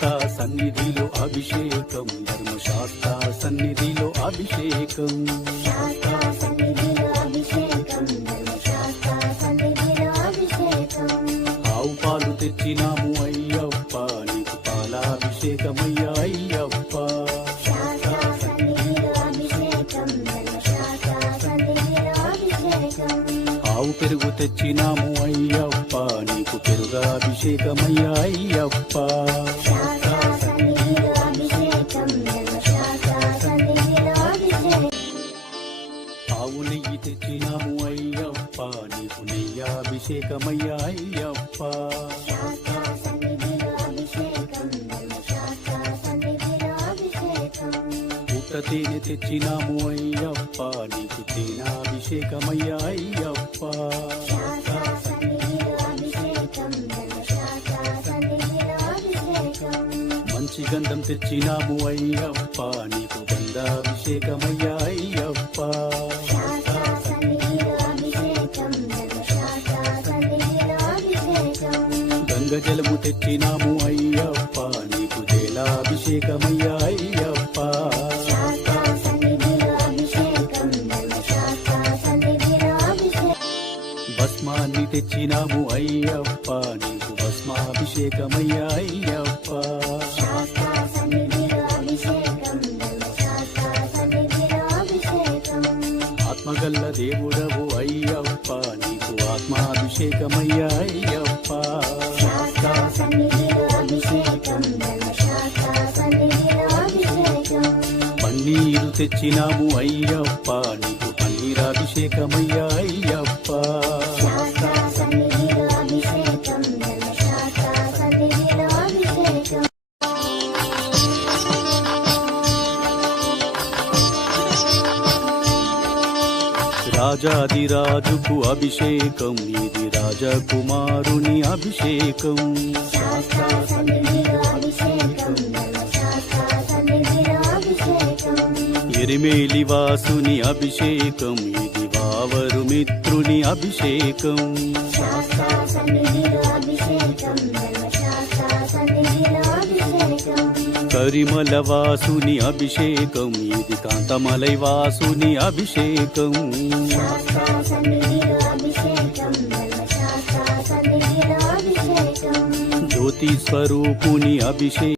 ధర్మశాస్త్ర సన్నిధిలో అభిషేకం, ధర్మశాస్త్ర సన్నిధిలో అభిషేకం. ఆవు పాలు తెచ్చినాము అయ్యప్ప, నీకు పాలాభిషేకమయ్యా అయ్యప్ప. ఆవు పెరుగు తెచ్చినాము అయ్యప్ప, నీకు పెరుగాభిషేకమయ్యా అయ్యప్ప. ఆవు నెయ్యి తెచ్చినాము అయ్యప్ప, నీకు నెయ్యాభిషేకమయ్యా అయ్యప్ప. పుట్ట తేనె తెచ్చినాము అయ్యప్ప, నీకు తేనాభిషేకమయ్యా అయ్యప్ప. మంచి గంధం తెచ్చినాము అయ్యప్ప, నీకు గంధాభిషేకమయ్యా అయ్యప్ప. గంగ జలము తెచ్చినాము అయ్యప్ప, నీకు జలాభిషేకమయ్యా అయ్యప్ప. భస్మాన్ని తెచ్చినాము అయ్యప్ప, నీకు భస్మాభిషేకమయ్యా అయ్యప్ప. ఆత్మగల్ల దేవుడవు అయ్యప్ప, నీకు ఆత్మాభిషేకమయ్యా అయ్యప్ప. పన్నీరు తెచ్చినాము అయ్యప్ప, నీకు పన్నీరాభిషేకమయ్యా అయ్యప్ప. రాజాదిరాజుకు అభిషేకం, ఇది రాజకుమారుని అభిషేకం. ఎరిమేలి వాసుని అభిషేకం, ఇది వావరు మిత్రుని అభిషేకం. కరిమల వాసుని అభిషేకం, ఇది కాంతమలై వాసుని అభిషేకం. జ్యోతి స్వరూపుని అభిషేకం.